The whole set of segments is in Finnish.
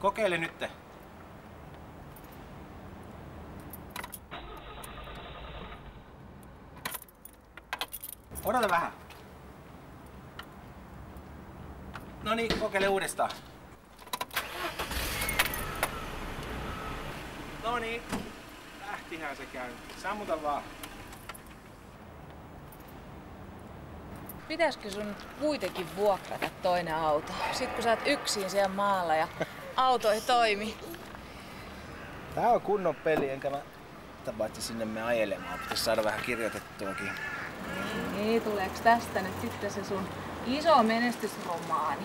Kokeile nyt. Odota vähän. No niin, kokeile uudestaan. No niin, lähtihän se käy. Sammuta vaan. Pitäisikö sun kuitenkin vuokrata toinen auto? Sit kun sä oot yksin siellä maalla ja auto ei toimi. Tää on kunnon peli, enkä mä paitsi sinne me ajelemaan. Pitäis saada vähän kirjoitettuakin. Niin, tuleeks tästä nyt sitten se sun iso menestysromaani?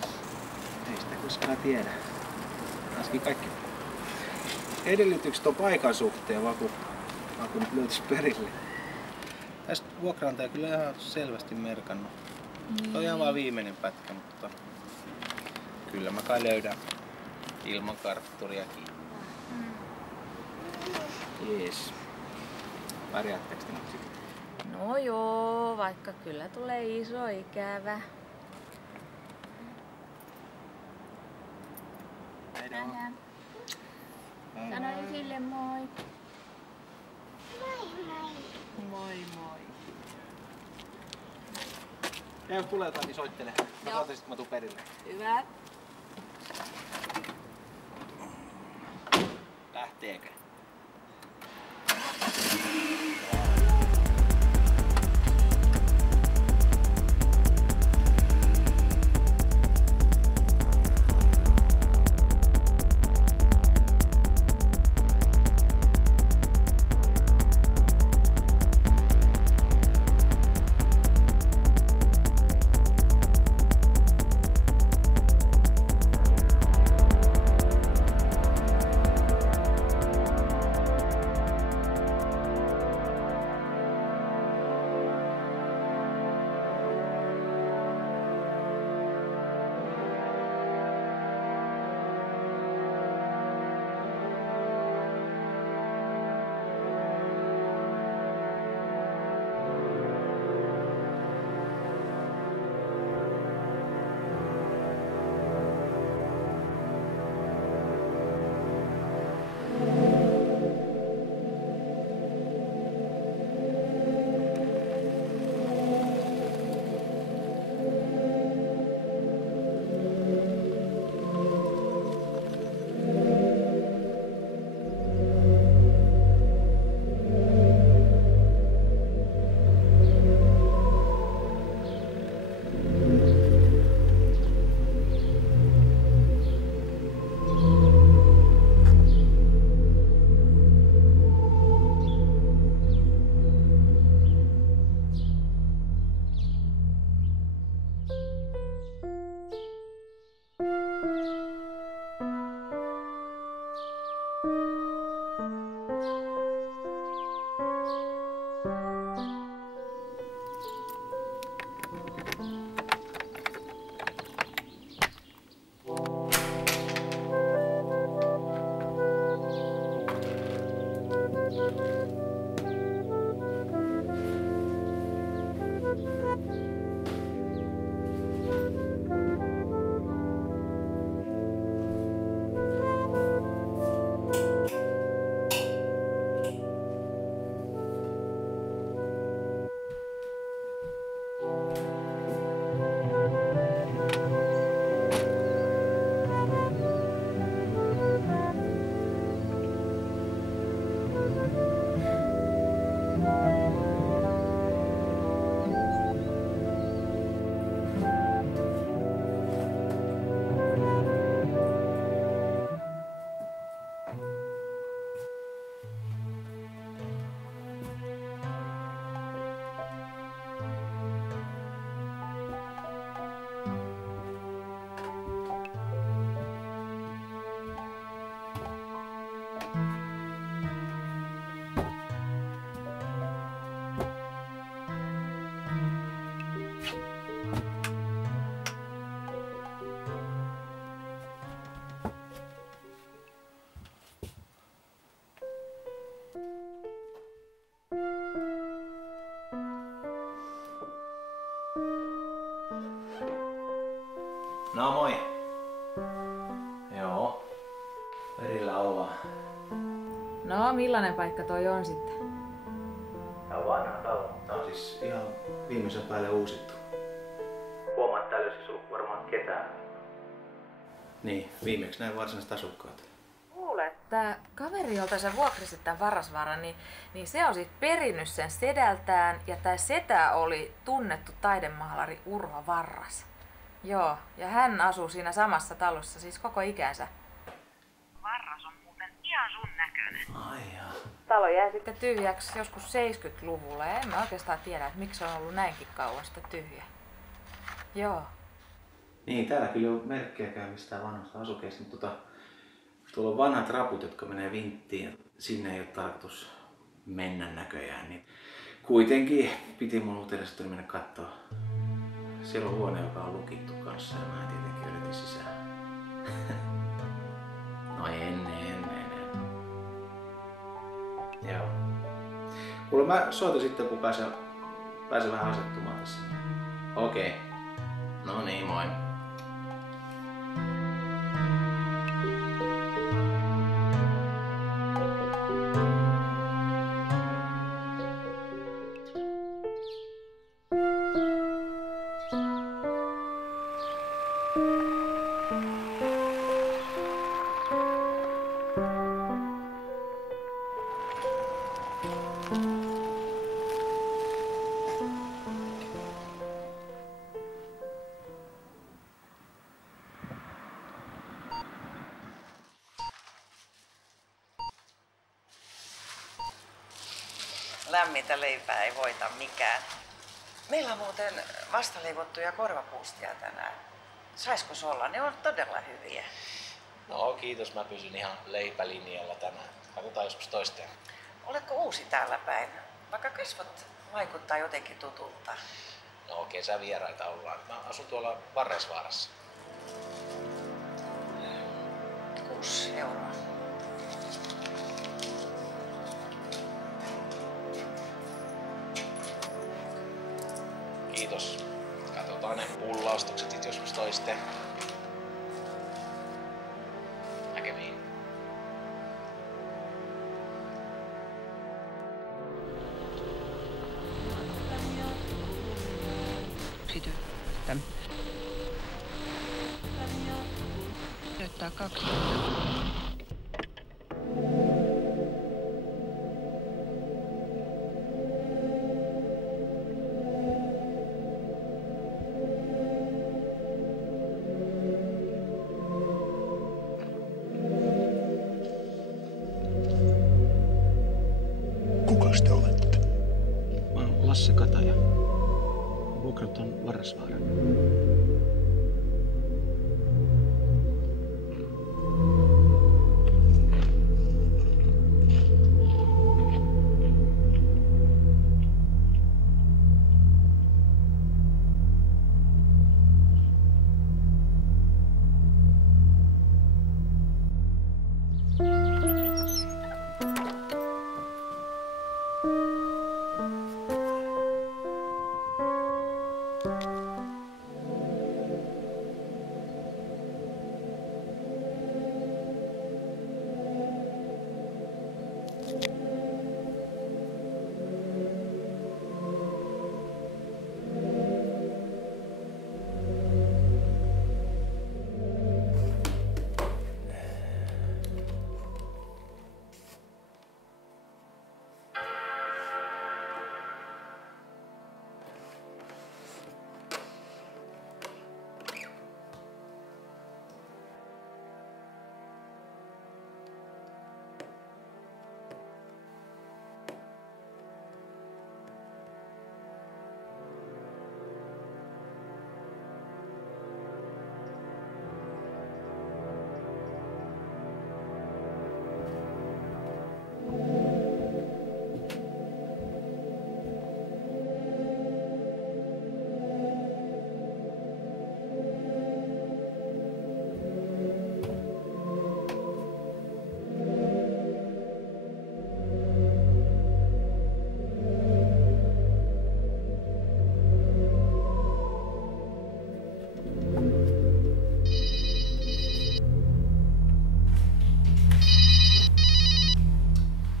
Ei sitä koskaan tiedä. Taaskin kaikki edellytykset on paikan suhteen, vaan kun nyt löytis perille. Tästä vuokraantaja kyllä ihan selvästi merkannut. Tuo on ihan vaan viimeinen pätkä, mutta kyllä mä kai löydän ilman kartturiakin. Jees. Pärjäättekö te nyt sitten? No joo, vaikka kyllä tulee iso ikävä. Nähdään. Sano Esille moi. Moi moi. Moi moi. Ja jos tulee jotain, niin soittele. Mä Joo. soitan, sit mä tuun perille. Hyvä. Lähteekö? No moi. Joo. No, millainen paikka toi on sitten? Tää on vanha talo. Tää on siis ihan viimeisen päälle uusittu. Huomaa, että täällä ei siis ollut varmaan ketään. Niin, viimeksi näin varsinaiset asukkaat. Kuule, tää kaveri, jolta sä vuokrasit tän Varasvaaran, niin se on sit perinnyt sen sedältään ja tää setä oli tunnettu taidemaalari Urho Varras. Joo, ja hän asuu siinä samassa talossa siis koko ikänsä. Varras on muuten ihan sun näköinen. Ai jaa. Talo jäi sitten tyhjäksi joskus 70-luvulla ja en mä oikeastaan tiedä, että miksi se on ollut näinkin kauan sitten tyhjä. Joo. Niin, täällä kyllä on merkkejäkään mistään vanhasta asukeista, mutta tuolla on vanhat raput, jotka menee vinttiin ja sinne ei ole tarkoitus mennä näköjään. Niin kuitenkin piti mun uteliaisesti mennä kattoo. Siellä on huone, joka on lukittu kanssa ja mä tietenkin yritin sisään. No en. Joo. Kuule, mä soitan sitten, kun pääsen vähän asettumaan tässä. Okei. No niin, moi. Lämmintä leipää ei voita mikään. Meillä on muuten vastaleivottuja korvapuustia tänään. Saisko olla? Ne on todella hyviä. No kiitos, mä pysyn ihan leipälinjalla tänään. Katsotaan joskus toisteen. Oletko uusi täällä päin? Vaikka kasvot vaikuttaa jotenkin tutulta. No kesävieraita ollaan. Mä asun tuolla Varresvaarassa. 6 euroa. Kiitos. Katsotaan ne pullaostokset sit joskus toisteen. Näkemiin. Sitten tämän. Näyttää 2. Kukas te olette? Mä oon Lasse Kataja. Vuokrat on Varasvaaran.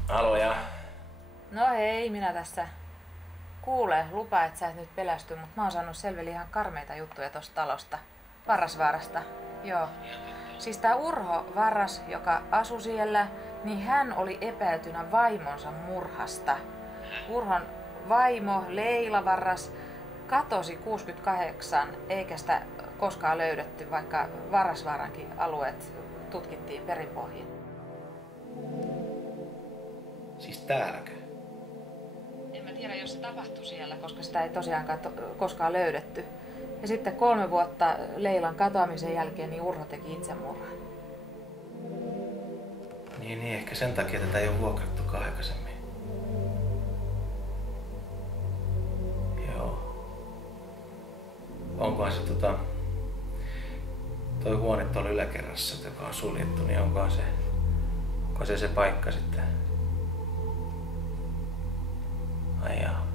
Aloja. No hei, minä tässä. Kuule, lupa, et sä et nyt pelästy, mutta mä oon saanut selville ihan karmeita juttuja tosta talosta. Varrasvaarasta. Joo. Siis tää Urho Varras, joka asui siellä, niin hän oli epäiltynä vaimonsa murhasta. Urhon vaimo Leila Varras katosi 68, eikä sitä koskaan löydetty, vaikka Varrasvaarankin alueet tutkittiin perinpohjin. Siis täälläkö? En mä tiedä, jos se tapahtui siellä, koska sitä ei tosiaankaan koskaan löydetty. Ja sitten 3 vuotta Leilan katoamisen jälkeen niin Urho teki itsemurhan. Niin, ehkä sen takia tätä ei ole vuokrattukaan aikaisemmin. Joo. Onkohan se toi huone tuolla yläkerrassa, joka on suljettu, niin onko se paikka sitten? Ai jaa.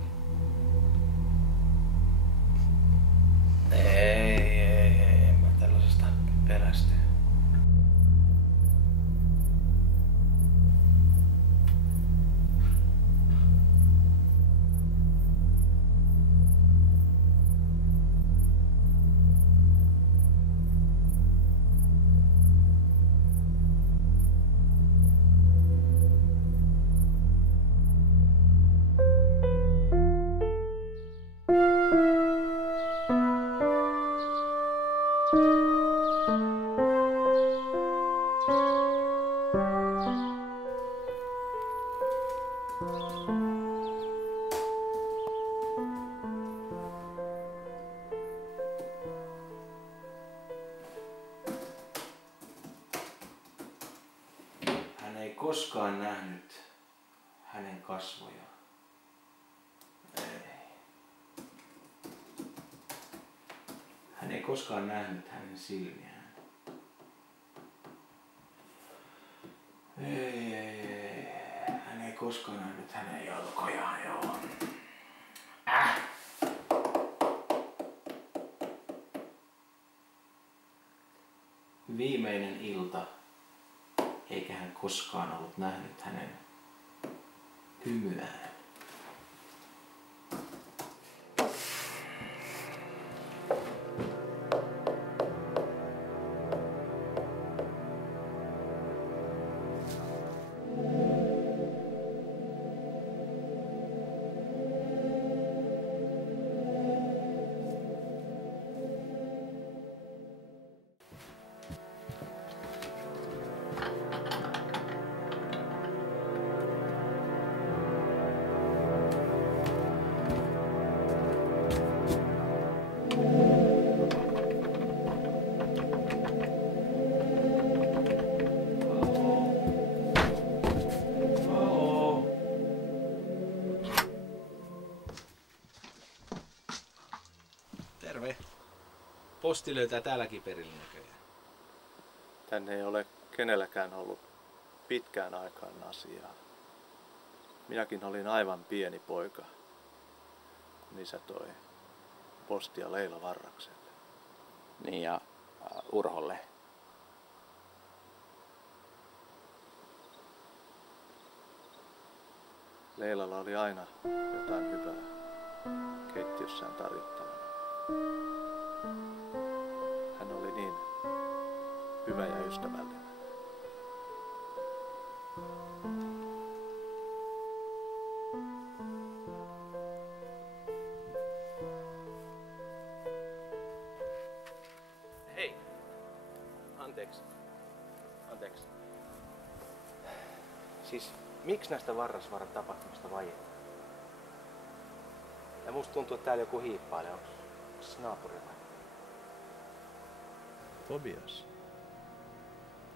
Ei, mä tällaisesta pelästy. Hän ei koskaan nähnyt hänen kasvojaan. Ei. Hän ei koskaan nähnyt hänen silmiään. Ei. Hän ei koskaan nähnyt hänen jalkojaan, joo. Viimeinen ilta. Eikä hän koskaan ollut nähnyt hänen hymyään. Terve. Posti löytää täälläkin perille näköjään. Tänne ei ole kenelläkään ollut pitkään aikaan asiaa. Minäkin olin aivan pieni poika, kun isä toi postia Leila Varrakselle. Niin ja Urholle. Leilalla oli aina jotain hyvää keittiössään tarjottavana. Hän oli niin hyvä ja ystävällinen. Hei. Anteeksi. Siis miksi näistä Varrasvaaran tapahtumista vaietaan? Ja musta tuntuu, että täällä joku hiippailee. Onko se naapuri vai? Tobias,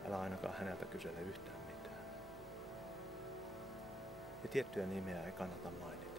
älä ainakaan häneltä kysele yhtään mitään. Ja tiettyä nimeä ei kannata mainita.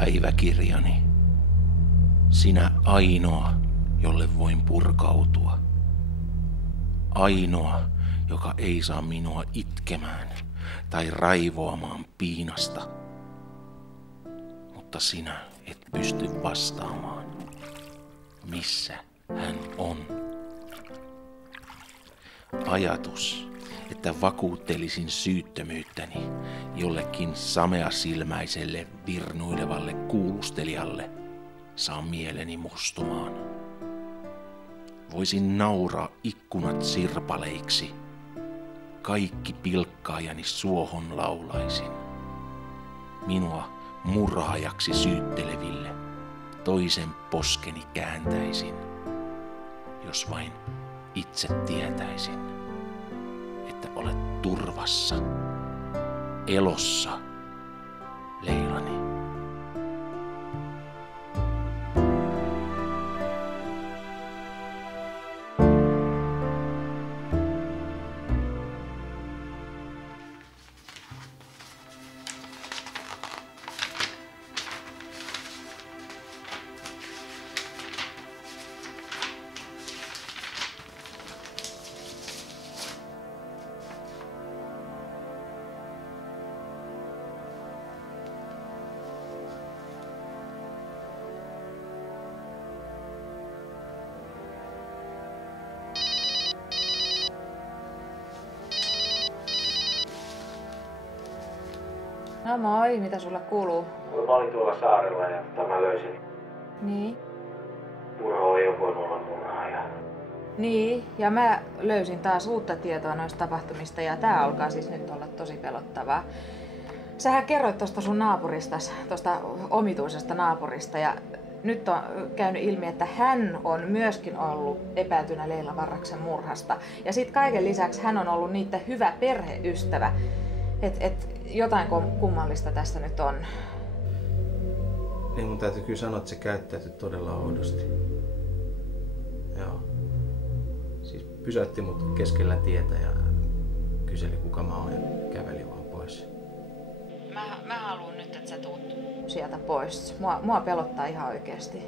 päiväkirjani. Sinä ainoa, jolle voin purkautua. Ainoa, joka ei saa minua itkemään tai raivoamaan piinasta. Mutta sinä et pysty vastaamaan, missä hän on. Ajatus, että vakuuttelisin syyttömyyttäni jollekin sameasilmäiselle virnuilevalle kuulustelijalle, saa mieleni mustumaan. Voisin nauraa ikkunat sirpaleiksi. Kaikki pilkkaajani suohon laulaisin. Minua murhaajaksi syytteleville toisen poskeni kääntäisin, jos vain itse tietäisin, että olet turvassa, elossa, Leilani. No moi, mitä sulle kuuluu? Mä olin tuolla saarella ja mä löysin. Niin. Urho ei ole voinut olla murhaaja. Niin, ja mä löysin taas uutta tietoa noista tapahtumista ja tää alkaa siis nyt olla tosi pelottavaa. Sähän kerroit tosta sun naapuristas, tosta omituisesta naapurista ja nyt on käynyt ilmi, että hän on myöskin ollut epäiltynä Leila Varraksen murhasta. Ja sit kaiken lisäksi hän on ollut niiden hyvä perheystävä. Jotain kummallista tässä nyt on. Niin mun täytyy kyllä sanoa, että se käyttäytyi todella oudosti. Joo. Siis pysäytti mut keskellä tietä ja kyseli kuka mä oon ja käveli vaan pois. Mä haluun nyt, että sä tuut sieltä pois. Mua pelottaa ihan oikeesti.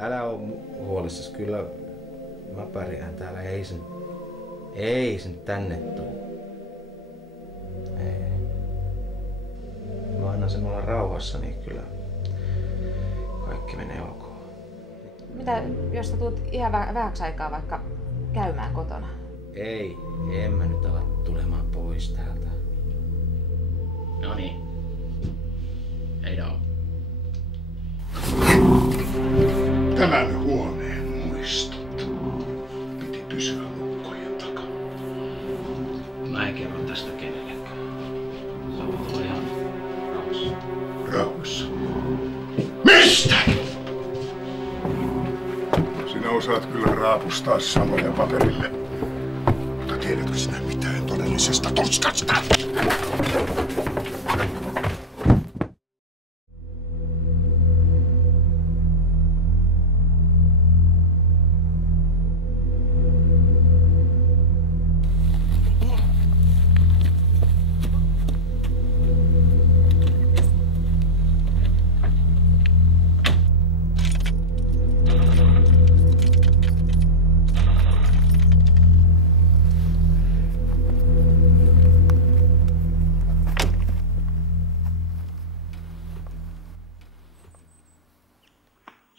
Älä oo huolissas, kyllä mä pärjään täällä. Ei sen tänne tuu. Ei. Mä annan sen olla rauhassa, niin kyllä kaikki menee ok. Mitä jos sä tuut ihan vähäksi aikaa vaikka käymään kotona? Ei, en mä nyt ala tulemaan pois täältä. No niin. Hei Dao. Tämän huoneen muistot piti pysyä lukkojen takana. Mä en kerro tästä kenellekään. Sä voit olla ihan rauhassa. Rauhassa. Mistä? Sinä osaat kyllä raapustaa sanoja paperille, mutta tiedätkö sinä mitään todellisesta tuskasta?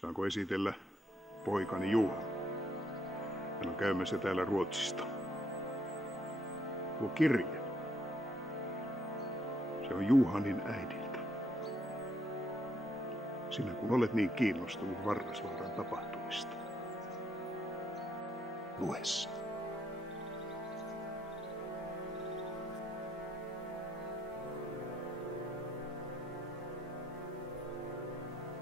Saanko esitellä poikani Juhan? Hän on käymässä täällä Ruotsista. Tuo kirje. Se on Juhanin äidiltä. Sinä kun olet niin kiinnostunut Varrasvaaran tapahtumista. Lue se.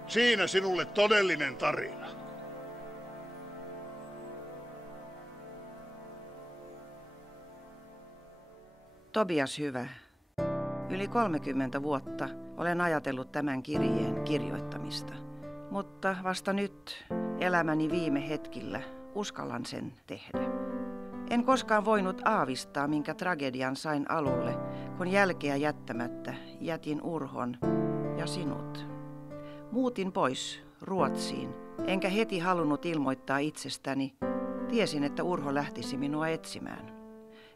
Siinä sinulle todellinen tarina. Tobias hyvä. Yli 30 vuotta olen ajatellut tämän kirjeen kirjoittamista. Mutta vasta nyt, elämäni viime hetkillä, uskallan sen tehdä. En koskaan voinut aavistaa, minkä tragedian sain alulle, kun jälkeä jättämättä jätin Urhon ja sinut. Muutin pois Ruotsiin, enkä heti halunnut ilmoittaa itsestäni. Tiesin, että Urho lähtisi minua etsimään.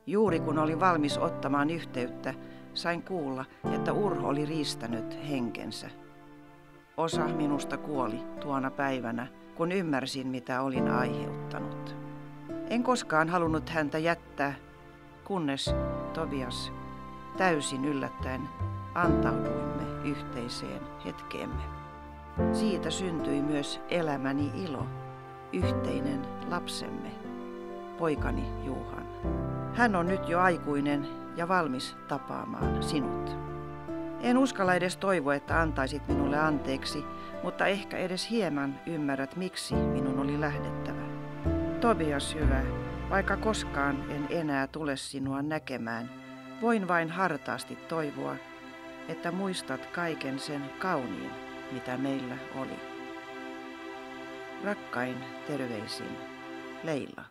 Juuri kun olin valmis ottamaan yhteyttä, sain kuulla, että Urho oli riistänyt henkensä. Osa minusta kuoli tuona päivänä, kun ymmärsin, mitä olin aiheuttanut. En koskaan halunnut häntä jättää, kunnes Tobias täysin yllättäen antauduimme yhteiseen hetkeemme. Siitä syntyi myös elämäni ilo, yhteinen lapsemme, poikani Juhan. Hän on nyt jo aikuinen ja valmis tapaamaan sinut. En uskalla edes toivoa, että antaisit minulle anteeksi, mutta ehkä edes hieman ymmärrät, miksi minun oli lähdettävä. Tobias hyvä, vaikka koskaan en enää tule sinua näkemään, voin vain hartaasti toivoa, että muistat kaiken sen kauniin, mitä meillä oli. Rakkain terveisin, Leila.